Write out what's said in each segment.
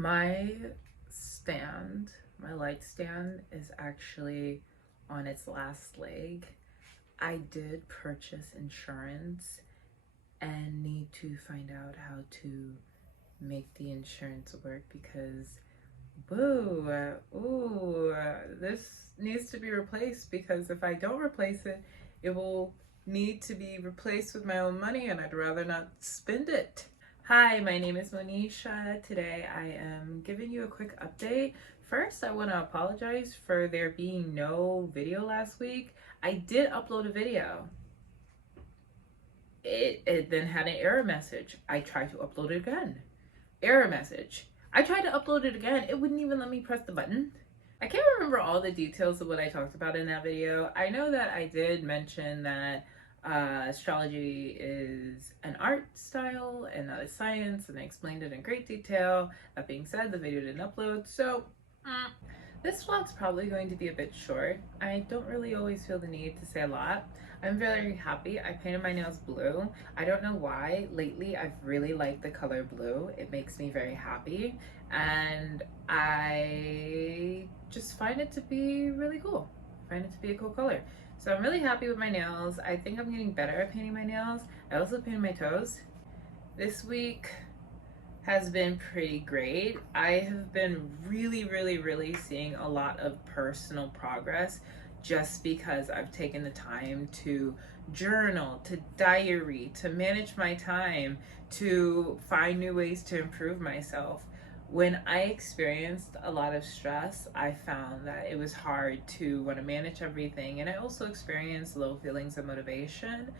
My stand, my light stand is actually on its last leg. I did purchase insurance and need to find out how to make the insurance work because this needs to be replaced because if I don't replace it, it will need to be replaced with my own money and I'd rather not spend it. Hi, my name is Monisha. Today I am giving you a quick update. First, I want to apologize for there being no video last week. I did upload a video. It then had an error message. I tried to upload it again. Error message. I tried to upload it again. It wouldn't even let me press the button. I can't remember all the details of what I talked about in that video. I know that I did mention that astrology is an art style and not a science, and I explained it in great detail. That being said, the video didn't upload, so this vlog's probably going to be a bit short. I don't really always feel the need to say a lot. I'm very happy. I painted my nails blue. I don't know why. Lately, I've really liked the color blue. It makes me very happy, and I just find it to be really cool. I find it to be a cool color. So I'm really happy with my nails. I think I'm getting better at painting my nails. I also painted my toes. This week has been pretty great. I have been really seeing a lot of personal progress just because I've taken the time to journal, to diary, to manage my time, to find new ways to improve myself. When I experienced a lot of stress, I found that it was hard to want to manage everything, and I also experienced low feelings of motivation.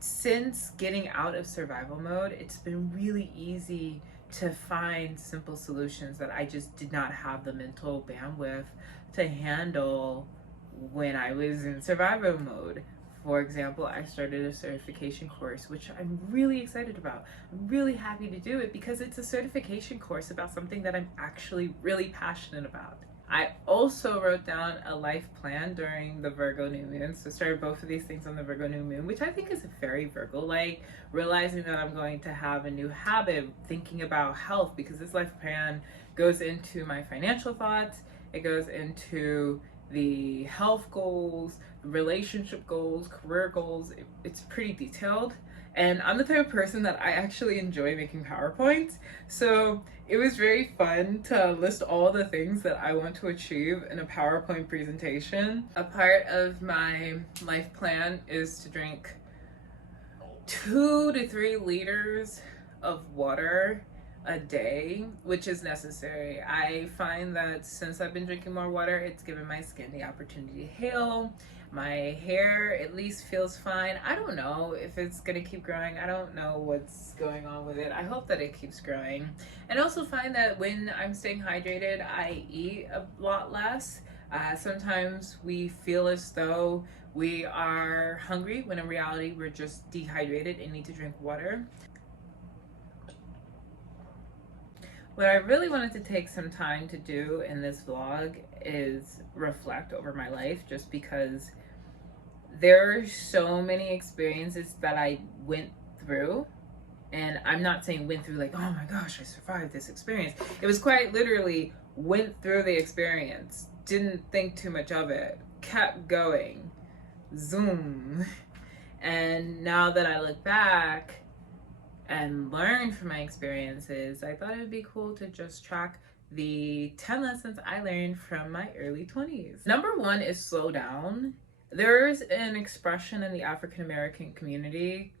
Since getting out of survival mode, it's been really easy to find simple solutions that I just did not have the mental bandwidth to handle when I was in survival mode. For example, I started a certification course, which I'm really excited about. I'm really happy to do it because it's a certification course about something that I'm actually really passionate about. I also wrote down a life plan during the Virgo new moon. So started both of these things on the Virgo new moon, which I think is very Virgo-like, realizing that I'm going to have a new habit, thinking about health, because this life plan goes into my financial thoughts. It goes into the health goals, relationship goals, career goals. It's pretty detailed. And I'm the type of person that I actually enjoy making PowerPoints. So it was very fun to list all the things that I want to achieve in a PowerPoint presentation. A part of my life plan is to drink 2 to 3 liters of water a day, which is necessary. I find that since I've been drinking more water, it's given my skin the opportunity to heal. My hair at least feels fine. I don't know if it's gonna keep growing. I don't know what's going on with it. I hope that it keeps growing. And also find that when I'm staying hydrated, I eat a lot less. Sometimes we feel as though we are hungry when in reality we're just dehydrated and need to drink water. What I really wanted to take some time to do in this vlog is reflect over my life, just because there are so many experiences that I went through. And I'm not saying went through like, oh my gosh, I survived this experience. It was quite literally went through the experience, didn't think too much of it, kept going, zoom. And now that I look back and learn from my experiences, I thought it would be cool to just track the 10 lessons I learned from my early 20s. Number 1 is slow down. There's an expression in the African American community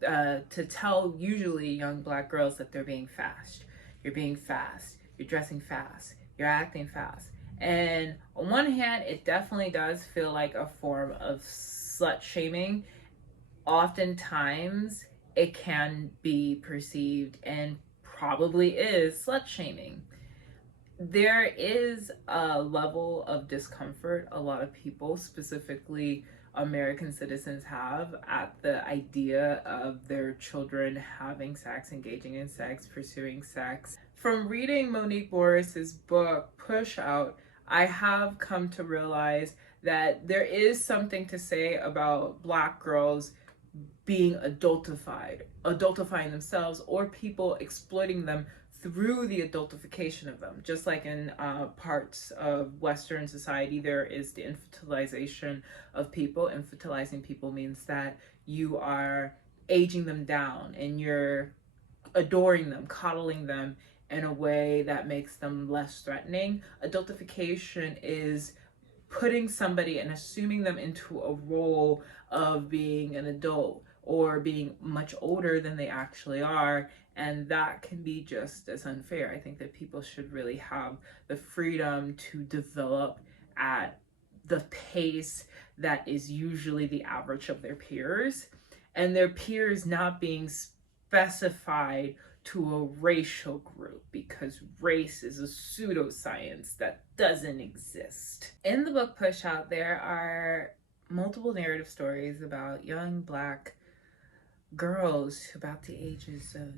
to tell usually young Black girls that they're being fast. You're being fast, you're dressing fast, you're acting fast. And on one hand, it definitely does feel like a form of slut shaming. Oftentimes, it can be perceived and probably is slut shaming. There is a level of discomfort a lot of people, specifically American citizens, have at the idea of their children having sex, engaging in sex, pursuing sex. From reading Monique Morris's book, Push Out, I have come to realize that there is something to say about Black girls being adultifying themselves, or people exploiting them through the adultification of them. Just like in parts of Western society, there is the infantilization of people. Infantilizing people means that you are aging them down and you're adoring them, coddling them in a way that makes them less threatening. Adultification is putting somebody and assuming them into a role of being an adult or being much older than they actually are, and that can be just as unfair. I think that people should really have the freedom to develop at the pace that is usually the average of their peers, and their peers not being specified to a racial group, because race is a pseudoscience that doesn't exist. In the book Push Out, there are multiple narrative stories about young Black girls about the ages of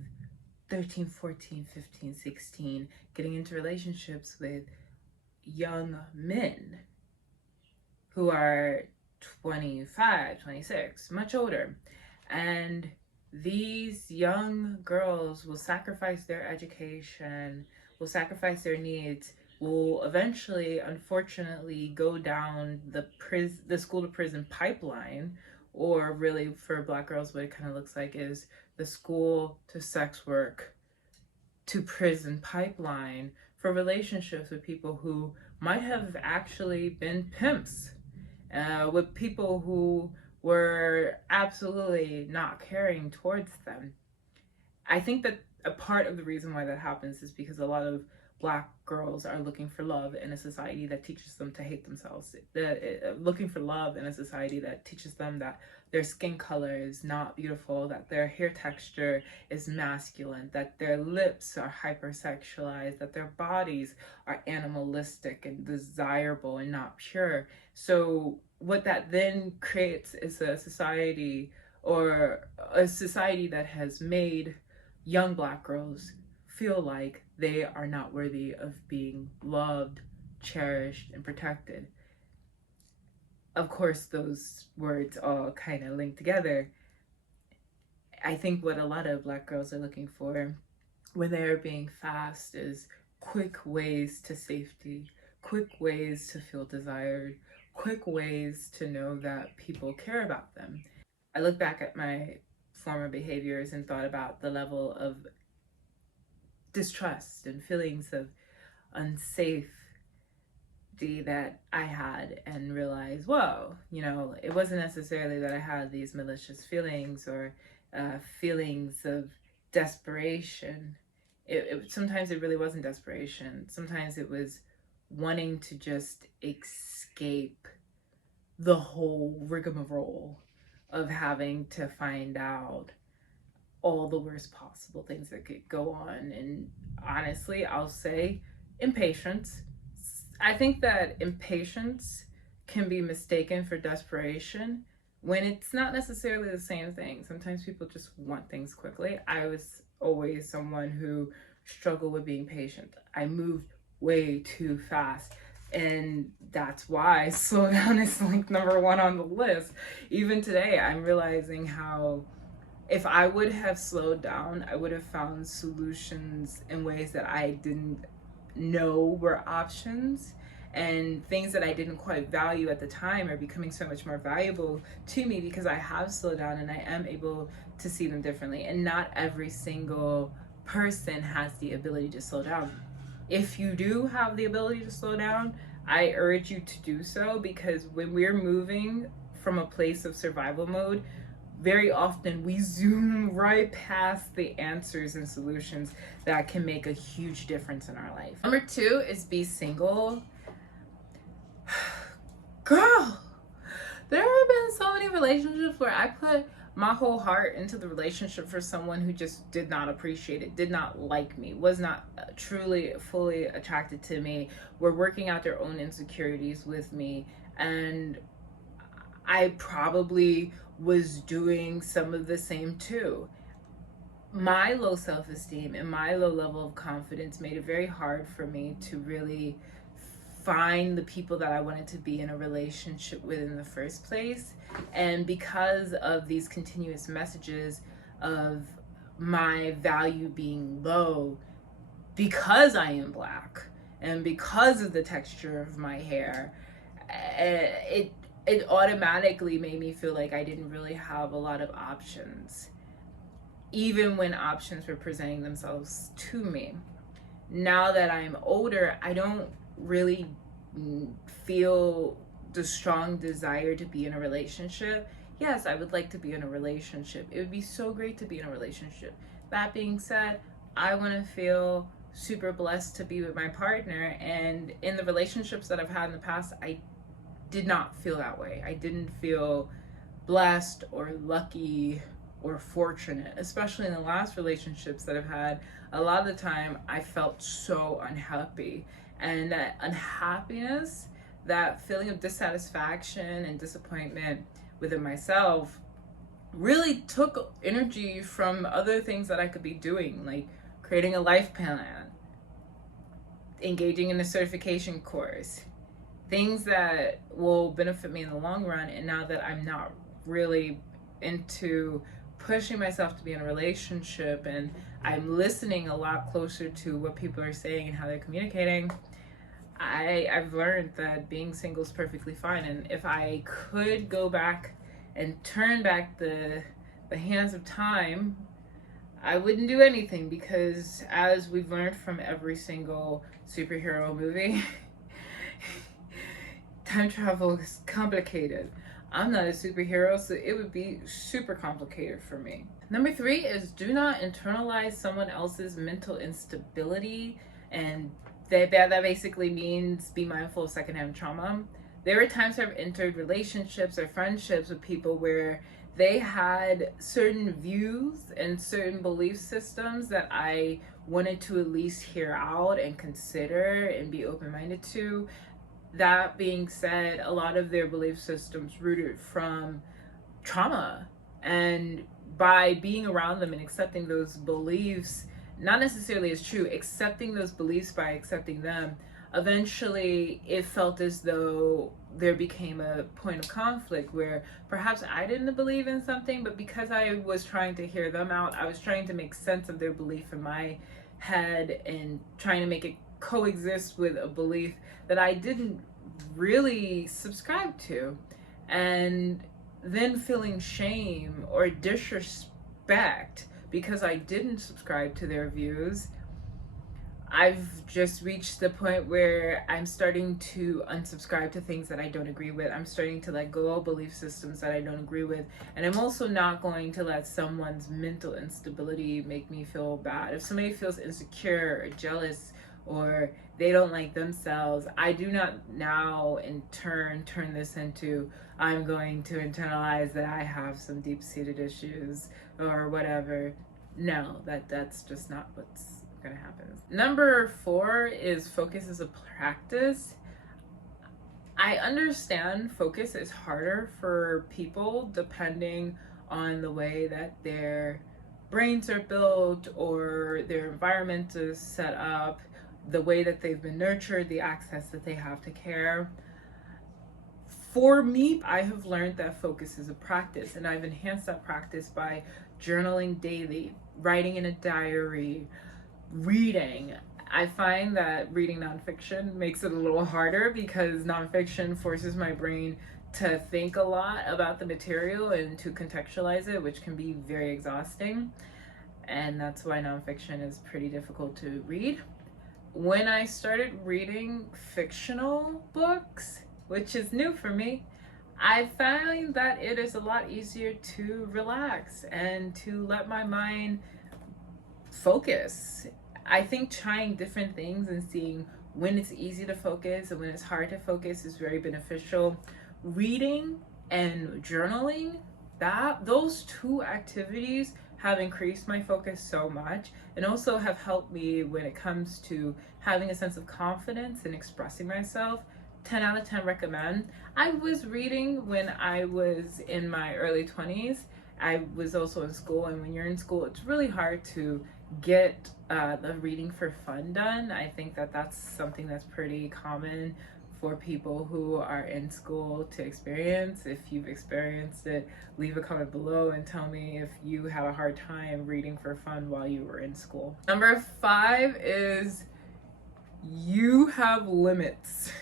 13, 14, 15, 16 getting into relationships with young men who are 25, 26, much older. And these young girls will sacrifice their education, will sacrifice their needs, will eventually, unfortunately, go down the school to prison pipeline, or really for Black girls, what it kind of looks like is the school to sex work to prison pipeline for relationships with people who might have actually been pimps, with people who were absolutely not caring towards them. I think that a part of the reason why that happens is because a lot of Black girls are looking for love in a society that teaches them to hate themselves. Looking for love in a society that teaches them that their skin color is not beautiful, that their hair texture is masculine, that their lips are hypersexualized, that their bodies are animalistic and desirable and not pure. So what that then creates is a society that has made young Black girls feel like they are not worthy of being loved, cherished, and protected. Of course, those words all kind of link together. I think what a lot of Black girls are looking for when they're being fast is quick ways to safety, quick ways to feel desired, quick ways to know that people care about them. I look back at my former behaviors and thought about the level of distrust and feelings of unsafety that I had, and realized, whoa, it wasn't necessarily that I had these malicious feelings or feelings of desperation. Sometimes it really wasn't desperation. Sometimes it was wanting to just escape the whole rigmarole of having to find out all the worst possible things that could go on. And honestly, I'll say impatience. I think that impatience can be mistaken for desperation when it's not necessarily the same thing. Sometimes people just want things quickly. I was always someone who struggled with being patient. I moved way too fast. And that's why slow down is like number one on the list. Even today, I'm realizing how if I would have slowed down, I would have found solutions in ways that I didn't know were options, and things that I didn't quite value at the time are becoming so much more valuable to me because I have slowed down and I am able to see them differently. And not every single person has the ability to slow down. If you do have the ability to slow down, I urge you to do so, because when we're moving from a place of survival mode, very often we zoom right past the answers and solutions that can make a huge difference in our life. Number 2 is be single. Girl, there have been so many relationships where I put my whole heart into the relationship for someone who just did not appreciate it, did not like me, was not truly fully attracted to me, were working out their own insecurities with me, and I probably was doing some of the same too. My low self-esteem and my low level of confidence made it very hard for me to really find the people that I wanted to be in a relationship with in the first place. And because of these continuous messages of my value being low, because I am black and because of the texture of my hair, it automatically made me feel like I didn't really have a lot of options, even when options were presenting themselves to me. Now that I'm older, I don't really feel the strong desire to be in a relationship. Yes, I would like to be in a relationship. It would be so great to be in a relationship. That being said, I want to feel super blessed to be with my partner. And in the relationships that I've had in the past, I did not feel that way. I didn't feel blessed or lucky or fortunate, especially in the last relationships that I've had. A lot of the time I felt so unhappy, and that unhappiness, that feeling of dissatisfaction and disappointment within myself, really took energy from other things that I could be doing, like creating a life plan, engaging in a certification course, things that will benefit me in the long run. And now that I'm not really into pushing myself to be in a relationship, and I'm listening a lot closer to what people are saying and how they're communicating, I've learned that being single is perfectly fine. And if I could go back and turn back the hands of time, I wouldn't do anything, because as we've learned from every single superhero movie, time travel is complicated. I'm not a superhero, so it would be super complicated for me. Number 3 is do not internalize someone else's mental instability, and that basically means be mindful of secondhand trauma. There were times I've entered relationships or friendships with people where they had certain views and certain belief systems that I wanted to at least hear out and consider and be open-minded to. That being said, a lot of their belief systems rooted from trauma, and by being around them and accepting those beliefs, not necessarily as true, accepting those beliefs by accepting them, eventually it felt as though there became a point of conflict where perhaps I didn't believe in something, but because I was trying to hear them out, I was trying to make sense of their belief in my head and trying to make it coexist with a belief that I didn't really subscribe to. And then feeling shame or disrespect because I didn't subscribe to their views, I've just reached the point where I'm starting to unsubscribe to things that I don't agree with. I'm starting to let go of belief systems that I don't agree with. And I'm also not going to let someone's mental instability make me feel bad. If somebody feels insecure or jealous or they don't like themselves, I do not now in turn this into I'm going to internalize that I have some deep-seated issues or whatever. No, that's just not what's gonna happen. Number 4 is focus is a practice. I understand focus is harder for people depending on the way that their brains are built or their environment is set up, the way that they've been nurtured, the access that they have to care. For me, I have learned that focus is a practice, and I've enhanced that practice by journaling daily, writing in a diary, reading. I find that reading nonfiction makes it a little harder because nonfiction forces my brain to think a lot about the material and to contextualize it, which can be very exhausting. And that's why nonfiction is pretty difficult to read. When I started reading fictional books, which is new for me, I find that it is a lot easier to relax and to let my mind focus. I think trying different things and seeing when it's easy to focus and when it's hard to focus is very beneficial. Reading and journaling, those 2 activities have increased my focus so much, and also have helped me when it comes to having a sense of confidence and expressing myself. 10 out of 10 recommend. I was reading when I was in my early 20s. I was also in school, and when you're in school, it's really hard to get the reading for fun done. I think that that's something that's pretty common for people who are in school to experience. If you've experienced it, leave a comment below and tell me if you had a hard time reading for fun while you were in school. Number 5 is you have limits.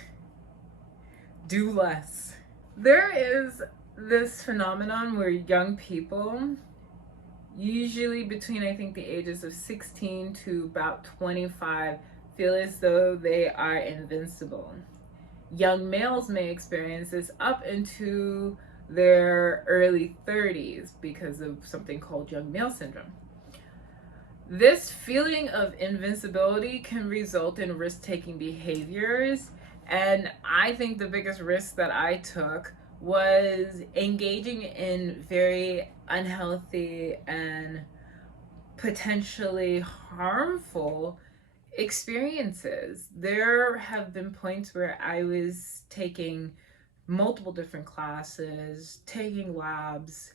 Do less. There is this phenomenon where young people, usually between I think the ages of 16 to about 25, feel as though they are invincible. Young males may experience this up into their early 30s because of something called young male syndrome. This feeling of invincibility can result in risk-taking behaviors, and I think the biggest risk that I took was engaging in very unhealthy and potentially harmful experiences. There have been points where I was taking multiple different classes, taking labs,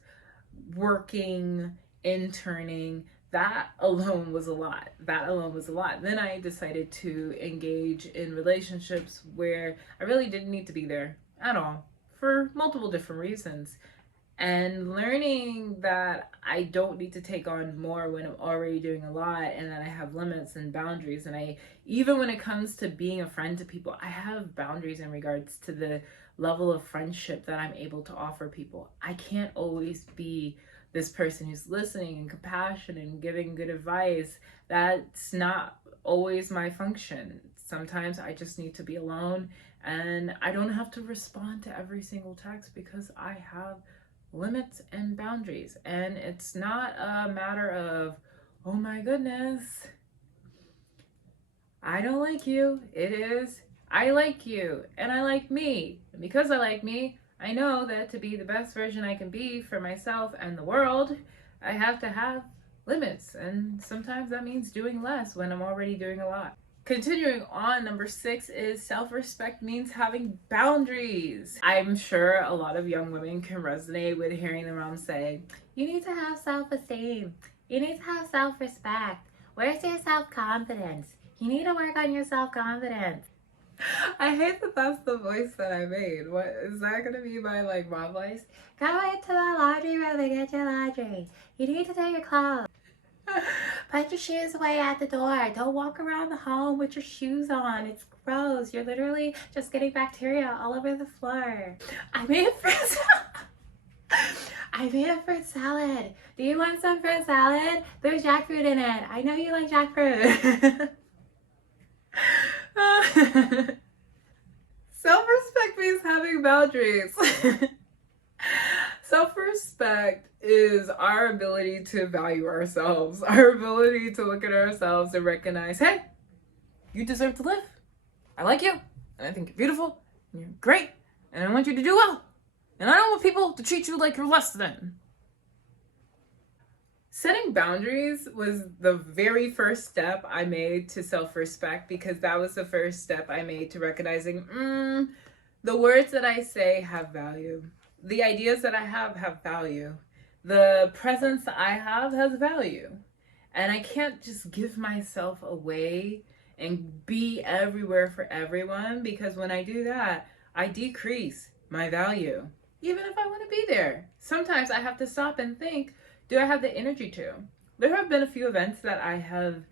working, interning. That alone was a lot. Then I decided to engage in relationships where I really didn't need to be there at all for multiple different reasons. And learning that I don't need to take on more when I'm already doing a lot, and that I have limits and boundaries. And even when it comes to being a friend to people, I have boundaries in regards to the level of friendship that I'm able to offer people. I can't always be this person who's listening and compassionate and giving good advice. That's not always my function. Sometimes I just need to be alone, and I don't have to respond to every single text because I have limits and boundaries. And it's not a matter of, oh my goodness, I don't like you. It is, I like you and I like me. And because I like me, I know that to be the best version I can be for myself and the world, I have to have limits. And sometimes that means doing less when I'm already doing a lot. Continuing on, number 6 is self-respect means having boundaries. I'm sure a lot of young women can resonate with hearing their mom say, you need to have self-esteem. You need to have self-respect. Where's your self-confidence? You need to work on your self-confidence. I hate that that's the voice that I made. What is that gonna be, my like mom voice? Go into the laundry room and get your laundry. You need to do your clothes. Put your shoes away at the door. Don't walk around the home with your shoes on. It's gross. You're literally just getting bacteria all over the floor. I made a fruit salad. Do you want some fruit salad? There's jackfruit in it. I know you like jackfruit. Self-respect means having boundaries. Self-respect is our ability to value ourselves, our ability to look at ourselves and recognize, hey, you deserve to live. I like you, and I think you're beautiful, and you're great, and I want you to do well. And I don't want people to treat you like you're less than. Setting boundaries was the very first step I made to self-respect, because that was the first step I made to recognizing, the words that I say have value. The ideas that I have value. The presence I have has value. And I can't just give myself away and be everywhere for everyone, because when I do that, I decrease my value. Even if I want to be there. Sometimes I have to stop and think, do I have the energy to? There have been a few events that I have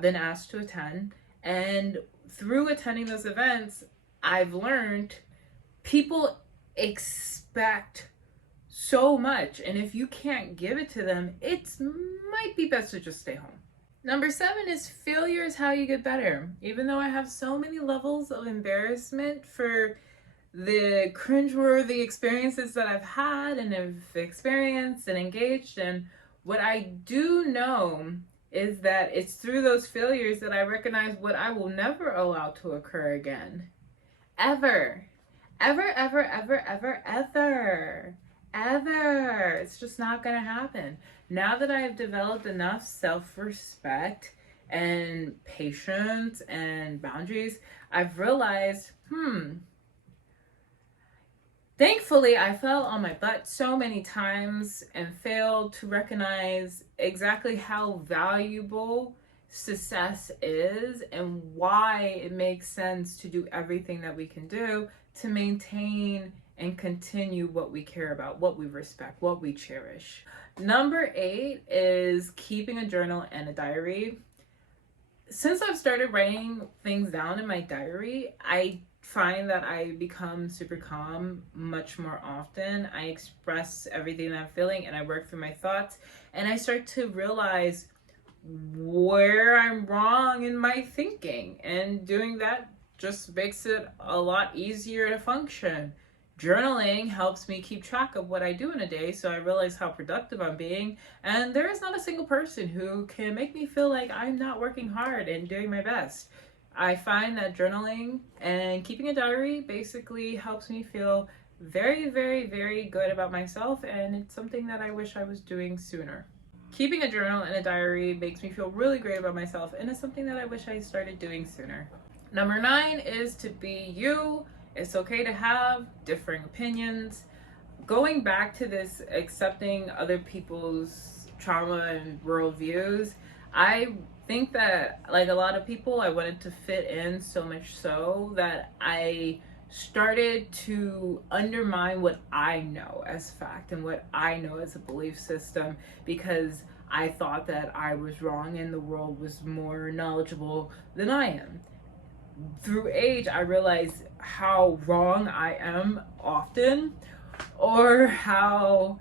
been asked to attend, and through attending those events, I've learned people expect so much, and if you can't give it to them, it might be best to just stay home. Number 7 is failure is how you get better. Even though I have so many levels of embarrassment for the cringeworthy experiences that I've had and have experienced and engaged in, what I do know is that it's through those failures that I recognize what I will never allow to occur again. Ever. Ever, ever, ever, ever, ever. Ever. It's just not gonna happen. Now that I've developed enough self-respect and patience and boundaries, I've realized, thankfully, I fell on my butt so many times and failed to recognize exactly how valuable success is and why it makes sense to do everything that we can do to maintain and continue what we care about, what we respect, what we cherish. Number 8 is keeping a journal and a diary. Since I've started writing things down in my diary, I find that I become super calm much more often. I express everything that I'm feeling and I work through my thoughts, and I start to realize where I'm wrong in my thinking, and doing that just makes it a lot easier to function. Journaling helps me keep track of what I do in a day so I realize how productive I'm being, and there is not a single person who can make me feel like I'm not working hard and doing my best. I find that journaling and keeping a diary basically helps me feel very, very, very good about myself, and it's something that I wish I was doing sooner. Keeping a journal and a diary makes me feel really great about myself, and it's something that I wish I started doing sooner. Number 9 is to be you. It's okay to have differing opinions. Going back to this accepting other people's trauma and worldviews, I think that, like a lot of people, I wanted to fit in so much so that I started to undermine what I know as fact and what I know as a belief system, because I thought that I was wrong and the world was more knowledgeable than I am. Through age, I realized how wrong I am often, or how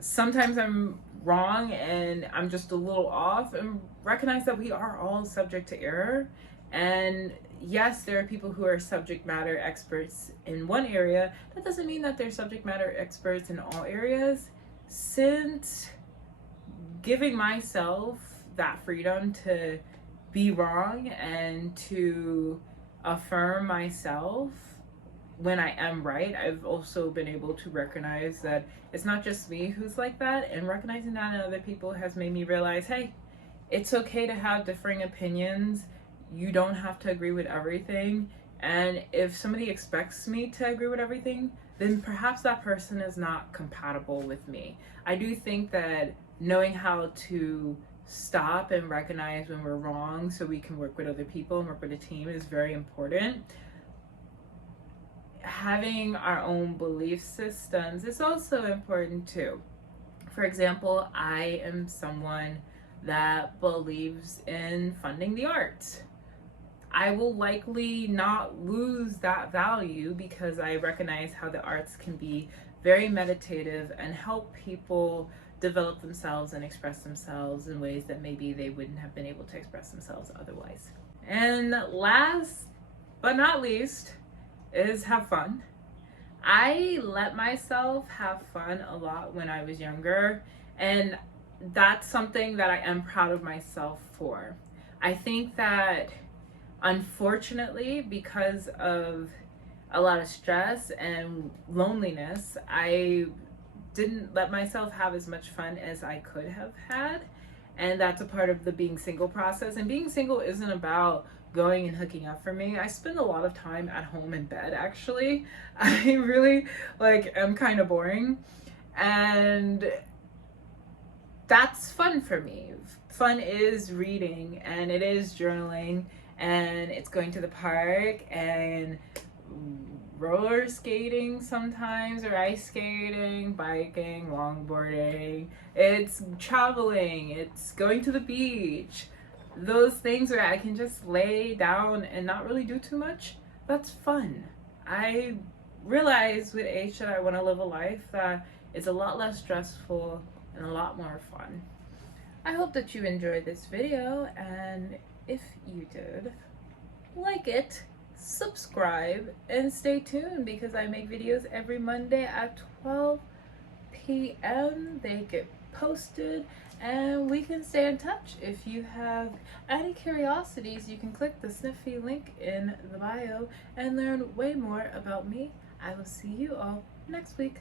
sometimes I'm wrong and I'm just a little off, and recognize that we are all subject to error. And yes, there are people who are subject matter experts in one area. That doesn't mean that they're subject matter experts in all areas. Since giving myself that freedom to be wrong and to affirm myself when I am right, I've also been able to recognize that it's not just me who's like that, and recognizing that in other people has made me realize, hey, it's okay to have differing opinions. You don't have to agree with everything. And if somebody expects me to agree with everything, then perhaps that person is not compatible with me. I do think that knowing how to stop and recognize when we're wrong so we can work with other people and work with a team is very important. Having our own belief systems is also important too. For example, I am someone that believes in funding the arts. I will likely not lose that value because I recognize how the arts can be very meditative and help people develop themselves and express themselves in ways that maybe they wouldn't have been able to express themselves otherwise. And last but not least is have fun. I let myself have fun a lot when I was younger, and that's something that I am proud of myself for. I think that unfortunately, because of a lot of stress and loneliness, I didn't let myself have as much fun as I could have had. And that's a part of the being single process. And being single isn't about going and hooking up for me. I spend a lot of time at home in bed, actually. I really am kind of boring. And that's fun for me. Fun is reading, and it is journaling, and it's going to the park and roller skating sometimes, or ice skating, biking, longboarding. It's traveling, it's going to the beach. Those things where I can just lay down and not really do too much, that's fun. I realize with age that I want to live a life that is a lot less stressful and a lot more fun. I hope that you enjoyed this video, and if you did, like it, subscribe, and stay tuned because I make videos every Monday at 12 p.m. They get posted, and we can stay in touch. If you have any curiosities, you can click the Sniffy link in the bio and learn way more about me. I will see you all next week.